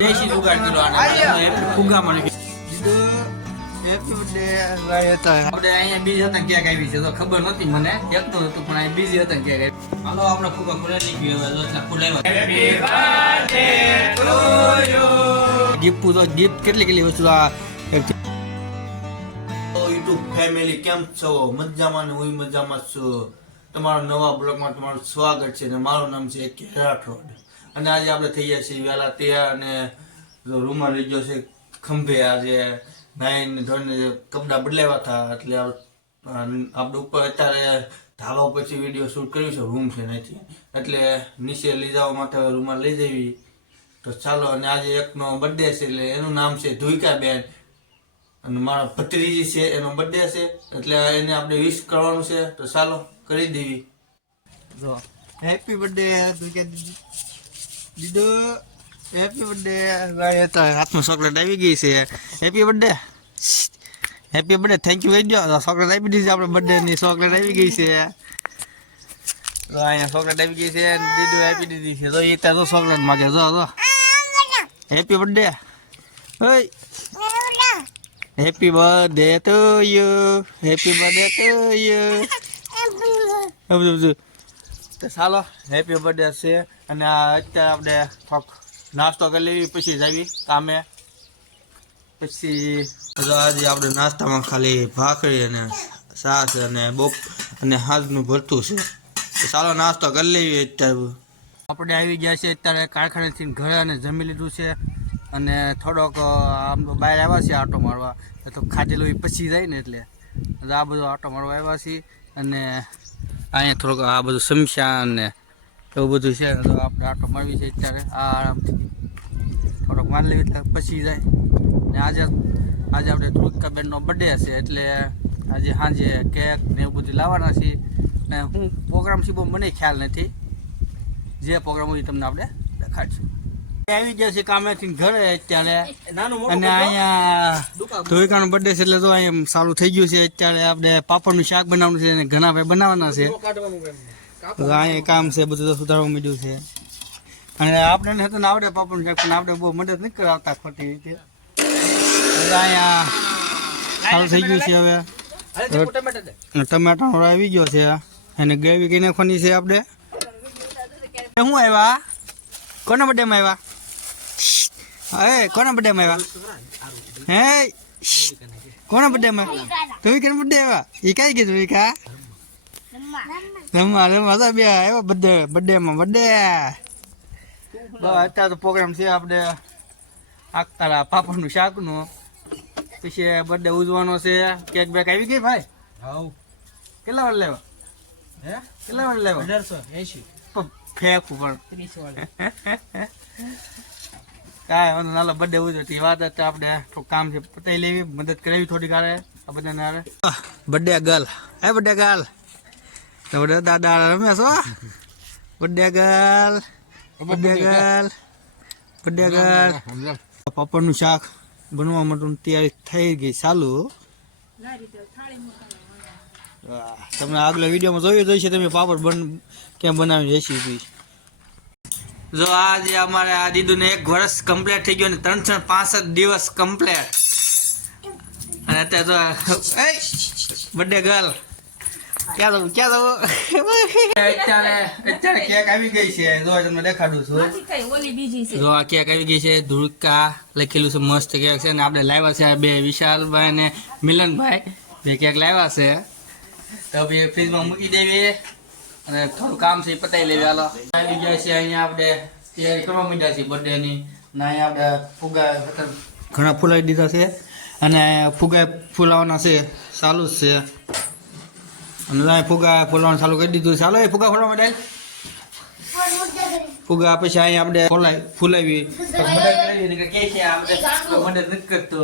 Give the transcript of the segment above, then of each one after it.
દેશી જુગાડ કર્યો આને ફુગા મને હેપી બર્થડે ભાઈ હતા આપણે અહીંયા બીજ હતા ક્યાંક આવી છે તો ખબર નથી મને એક તો હતું પણ અહીં બીજી હતા ક્યાંક આવી હાલો આપણે ફુગા ખોલાવી ગયો હવે એટલા ખોલાવ્યા happy birthday to you gift તો ગિફ્ટ કેટલી વસ્તુ આ યુટ્યુબ ફેમિલી કેમ છો મજામાં ને હું મજામાં છું તમારા નવા બ્લોગમાં તમારું સ્વાગત છે અને મારું નામ છે કે રાઠોડ અને આજે આપણે થઈ ગયા છીએ વહેલા તૈયાર અને રૂમમાં રહી ગયો છે ખંભે આજે નાઈને ધોઈને કપડાં બદલાવ્યા હતા એટલે આપણે ઉપર અત્યારે ધાબા પછી વિડીયો શૂટ કર્યું છે રૂમ છે નથી એટલે નીચે લઈ જવા માટે રૂમમાં લઈ જવી તો ચાલો અને આજે એકનો બર્થડે છે એટલે એનું નામ છે ધુઈકાબેન અને મારા ભત્રીજી છે એનો બર્થડે છે એટલે એને આપણે વિશ કરવાનું છે તો ચાલો કરી દેવી જો હેપી બર્થડે તું કે દીદો હેપી બર્થડે ભાઈ હતા હાથમાં ચોકલેટ આવી ગઈ છે હેપી બર્થડે થેન્ક યુ કહી દો ચોકલેટ આપી દીધી આપણે બર્થડે ની ચોકલેટ આવી ગઈ છે તો અહીંયા ચોકલેટ આવી ગઈ છે દીદું આપી દીધી છે તો એ ત્યાં તો ચોકલેટ માગે જો હેપી બર્થડે ઓય happy birthday to you happy birthday to you તો ચાલો હેપી બર્થડે છે અને અત્યારે આપણે થોડોક નાસ્તો કરી લેવી પછી જાવી કામે પછી આજે આપણે નાસ્તામાં ખાલી ભાખરી અને છાશ અને અને હાજનું ભરતું છે તો ચાલો નાસ્તો કરી લેવી અત્યારે આપણે આવી ગયા છે અત્યારે કારખાનેથી ઘરે અને જમી લીધું છે અને થોડોક આમ તો બહાર આવ્યા છે આટો મારવા તો ખાધેલું પછી જાય ને એટલે આ બધું આટો મારવા આવ્યા છીએ અને અહીંયા થોડોક આ બધું શમશાન ને એવું બધું છે તો આપણે આટો મારવી છે અત્યારે આ આરામથી થોડોક મારી લેવી એટલે પછી જાય ને આજે આપણે ધ્રુવિકાબેનનો બર્થડે હશે એટલે આજે સાંજે કેક ને એવું બધું લાવવાના છીએ ને હું પ્રોગ્રામ છે બહુ મને ખ્યાલ નથી જે પ્રોગ્રામ હોય તમને આપણે દેખાડશું આવી ગયા છે કામેથી ઘરે અત્યારે અને અહીંયા ધોઈકાનો બર્થડે છે એટલે તો અહીંયા સારું થઈ ગયું છે અત્યારે આપણે પાપડનું શાક બનાવવાનું છે અને ઘણા ભાઈ બનાવવાના છે તો અહીંયા કામ છે બધું તો સુધારવા માંડ્યું છે અને આપણે હતું ને આવડે પાપડનું શાક પણ આપણે બહુ મદદ નથી કરાવતા ખોટી રીતે અહીંયા સારું થઈ ગયું છે હવે ટમેટાનો આવી ગયો છે અને ગ્રેવી કઈ નાખવાની છે આપણે શું આવ્યા કોના બર્થડેમાં આવ્યા હે કોના બર્થડેમાં આવ્યા હે કોના બર્થડેમાં તું કેમ બર્થડે આવ્યા એ કઈ કીધું વિકા રમવા બે આવ્યો બર્થડેમાં બર્થડે અત્યારે તો પ્રોગ્રામ છે આપણે આખતારા પાપડનું શાકનું પછી બર્થડે ઉજવાનો છે કેક બેક આવી ગઈ ભાઈ કેટલા વાર લેવા કેટલા વાર લેવા 1880 ફેંકું પણ કાંઈ વાંધો નાલો બર્થડે ઉજવતી વાત હતી આપણે થોડું કામ છે પતાવી લેવી મદદ કરાવી થોડી કારે આ બધાને હારે બર્થડે ગર્લ બર્થડે ગર્લ તો દાદા રમેશ હો બર્થડે ગર્લ પાપડનું શાક બનવા માટે તૈયારી થઈ ગઈ ચાલુ તમે આગલા વિડીયોમાં જોયું છે તમે પાપડ કેમ બનાવી રેસીપી જો આજે અમારે આ દીદુને 1 વર્ષ કમ્પ્લીટ થઈ ગયું અને 365 દિવસ કમ્પ્લીટ અને અત્યારે તો બર્થડે ગર્લ ક્યાં અત્યારે કેક આવી ગઈ છે જો તમને દેખાડું છું જો આ કેક આવી ગઈ છે ધુળકા લખેલું છે મસ્ત કેક છે અને આપણે લાવ્યા છે બે વિશાલભાઈ અને મિલનભાઈ બે કેક લાવ્યા છે તો પછી ફ્રીજમાં મૂકી દેવી અને થોડું કામ છે એ પતાવી લેવી હાલો આવી ગયા છે અહીંયા આપણે તૈયારી કરવા માંડ્યા છીએ બર્થડેની અને અહીંયા આપણે ફુગા ઘણા ફૂલાવી દીધા છે અને ફુગા ફૂલાવાના છે ચાલુ જ છે અને ફુગા ફૂલવાનું ચાલુ કરી દીધું ચાલો એ ફુગા ફોલવા માટે ફુગા પછી અહીંયા આપણે ફૂલાવી મદદ નથી કરતો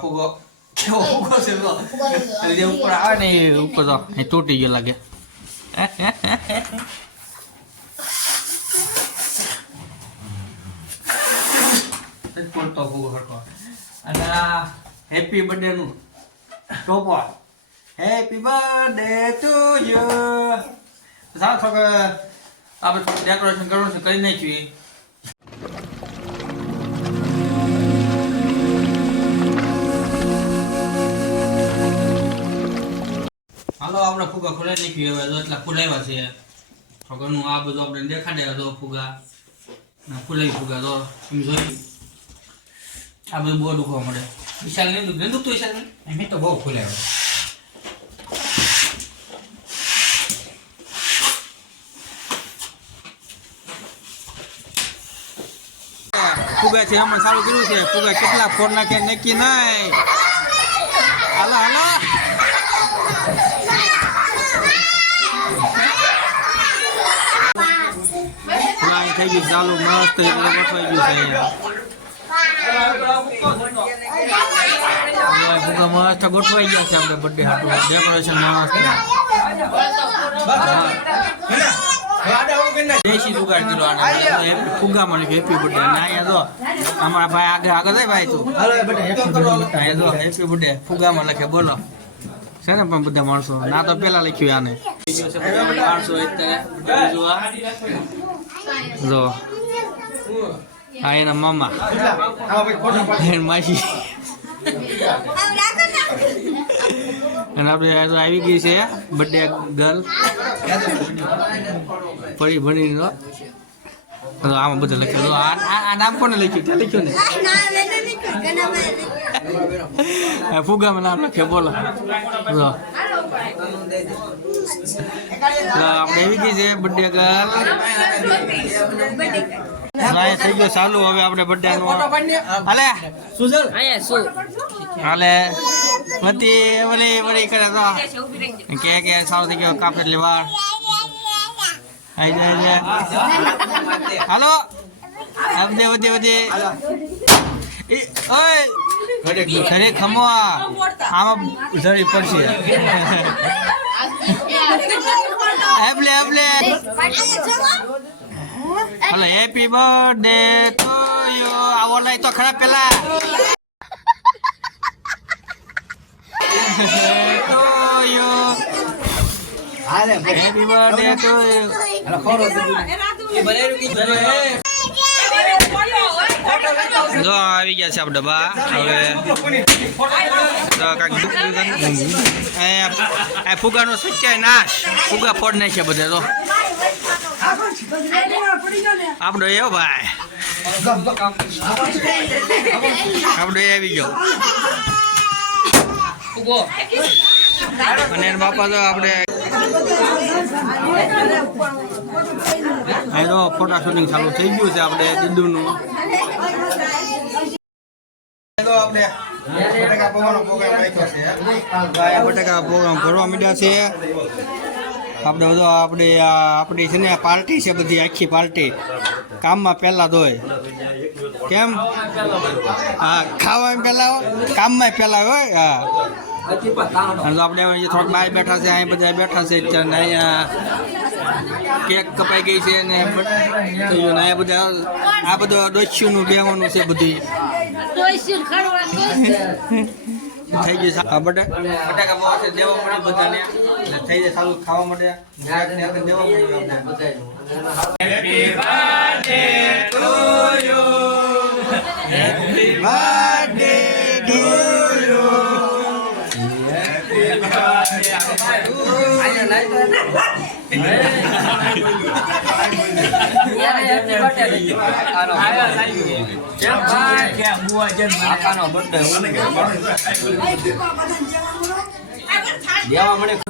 ફુગો કેવો ફુગો છે ઉપર આવે ને ઉપર તો એ તૂટી ગયો લાગે ફુગો હરકો અને હેપી બર્થડે નું ટોપો હેપી બર્થડે ટુ યુ સાવ થોડુંક આપણે ડેકોરેશન કરવાનું છે, કરી નાખ્યું. હાલો આપણે ફુગા ખોલાઈ નાખ્યું. હવે એટલા ફૂલાવ્યા છે ઘરનું. આ બધું આપણે દેખાડે તો ફુગા ફૂલાઈ ફુગા તો એમ જોઈ આ બધું બહુ દુખવા મળે. વિશાલ નહીં દુખતું વિશાલ એમ તો બહુ ફૂલાવ્યો. ફુગા છે એમાં સારું કર્યું છે. ફુગા કેટલા ફોન નાખે નક્કી નહીં. હાલો હાલો થઈ ગયું ચાલુ મસ્ત એટલે ગોઠવાઈ ગયું છે. ફુગા મસ્ત ગોઠવાઈ ગયા છે આપણે બર્થડે હાટું ડેકોરેશન મસ્ત. દેશી જુગાડ કર્યો આને ફુગામાં લખ્યું હેપી બર્થડે. અને અહીંયા જો અમારા ભાઈ આગળ આગળ જાય ભાઈ તું અહીંયા જો હેપી બર્થડે ફુગામાં લખે. બોલો છે ને પણ બધા માણસો ના તો પેલા લખ્યું આને માણસો જો આ એના મામા માસી અને આપણે આવી ગઈ છે બર્થડે ગર્લ પડી ભણી આમાં બધું લખ્યું. આ નામ કોને લખ્યું? ત્યાં લખ્યું ને ફુગામાં નામ લખ્યું. બોલો આપણે આવી ગઈ છે બર્થડે ગર્લ. થઈ ગયો ચાલુ. હવે આપણે બર્થડે હાલે હાલે બધી વળી વળી કરે તો કે સારું થઈ ગયો કાપે એટલી વાર આવી જાય. હાલો વધે વધે વધે ઘરે ખમો આમાં જરી પડશે. એબલે એબલે hello happy birthday to you. આવો લઈ તો ખરા પેલા to you happy birthday to you. જો આવી ગયા છે આપણે ડબ્બા. હવે ફુગાનો સત્યાય નાશ. ફુગા ફોડ નાખ્યા બધા. તો આપડો એવો ભાઈ આપડો આવી ગયો. અને બાપા તો આપણે ફોટા શૂટિંગ ચાલુ થઈ ગયું છે આપણે દીદુનું. બટાકા પ્રોગ્રામ ભરવા માંડ્યા છે આપણે. બધું આપણી છે ને પાર્ટી છે બધી આખી પાર્ટી. કામમાં પહેલા જ હોય કેમ? હા ખાવામાં પહેલા કામમાં પહેલા હોય. હા અને આપણે થોડાક બહાર બેઠા છે. અહીં બધા બેઠા છે અત્યારે. અહીંયા કેક કપાઈ ગઈ છે ને અહીંયા બધા આ બધું ડોસ્યુનું બેવાનું છે બધી થઈ ગયું. બટાકા બહુ છે દેવા મળે બધાને થઈ જાય ચાલુ ખાવા માટે દેવા મળે. Happy birthday to you happy birthday to you happy birthday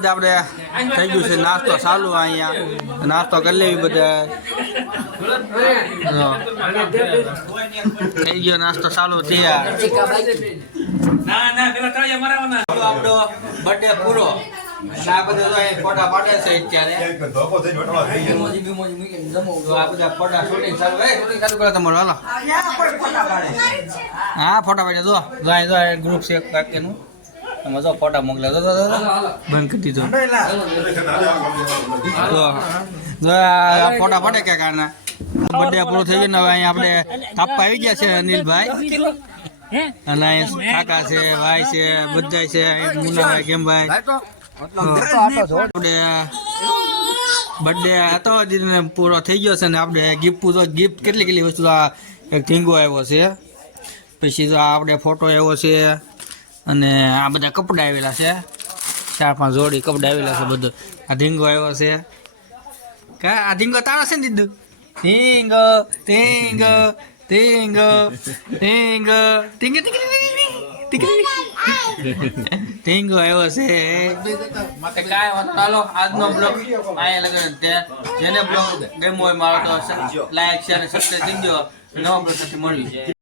આપણે થઈ ગયું છે નાસ્તો ચાલુ. અહીંયા નાસ્તો કરી લેવી બધા. થઈ ગયો નાસ્તો ચાલુ થયા. આપણો બર્થડે પૂરો. આ બધા ફોટા પાડે છે અત્યારે. આ બધા ફોટા શૂટિંગ ચાલુ ચાલુ કરે તમારું. હાલો હા ફોટા પાડે. જો ગ્રુપ છે કાકેનું. જો ફોટા મોકલે. બંધ કરી દીધો. ફોટા પડે કે કારના બર્થડે પૂરો થઈ ગયો ને. હવે અહીંયા આપણે થાપ્પા આવી ગયા છે અનિલભાઈ અને કાકા છે ભાઈ છે બધા છે. મુન્નાભાઈ કેમભાઈ આપણે બર્થડે હતો હજી પૂરો થઈ ગયો છે ને આપણે ગિફ્ટ કેટલી વસ્તુ આ એક ઢીંગો આવ્યો છે, પછી તો આપણે ફોટો આવ્યો છે અને આ બધા કપડાં આવેલા છે, 4-5 જોડી કપડાં આવેલા છે બધું. આ ઢીંગો આવ્યો છે. કા આ ઢીંગો તારો છે ને દીધું? ઢીંગો ઢીંગો ઢીંગો ઢીંગો ઢીંગો આવ્યો છે. કાંઈ વાંધો ચાલો આજનો બ્લોગ અહીંયા લગન તે જેને બ્લોગ ગમ્યો હોય મારો તો લાઈક શેર સબસ્ક્રાઈબ કરી દો. નવા બ્લોગ સાથે મળીએ.